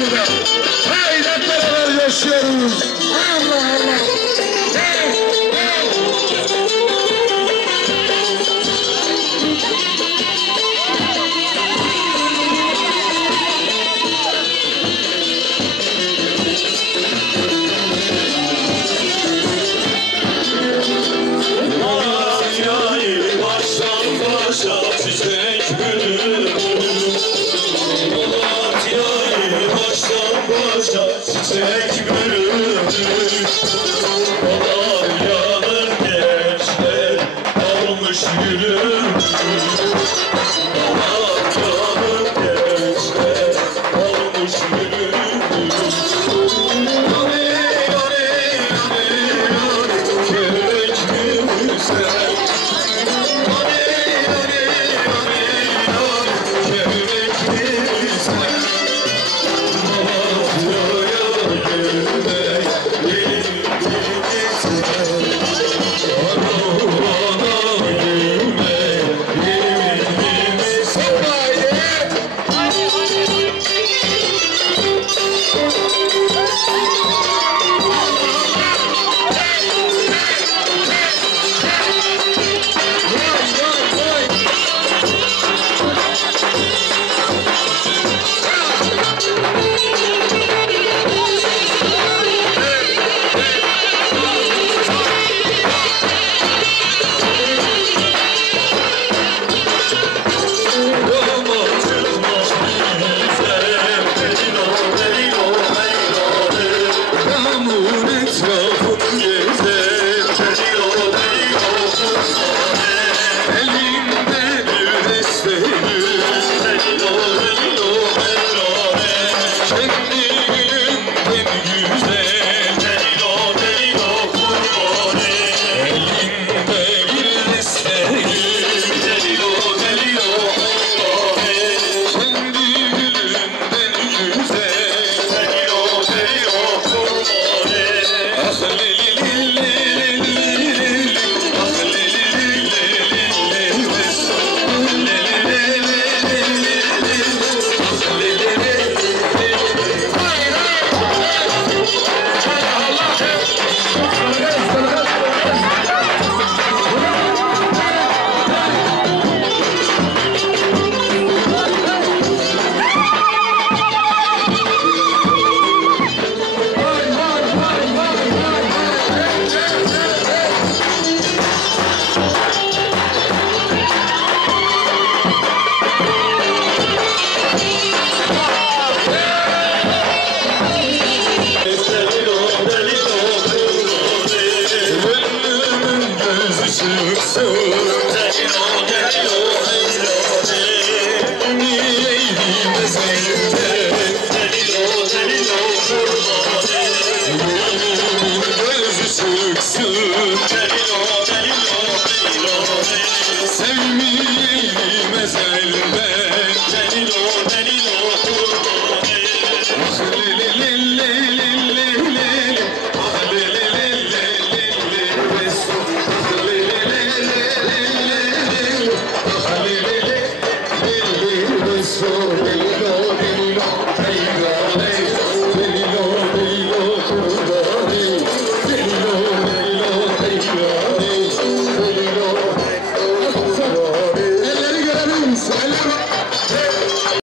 başına. Haydi your shoes. くそ立ちの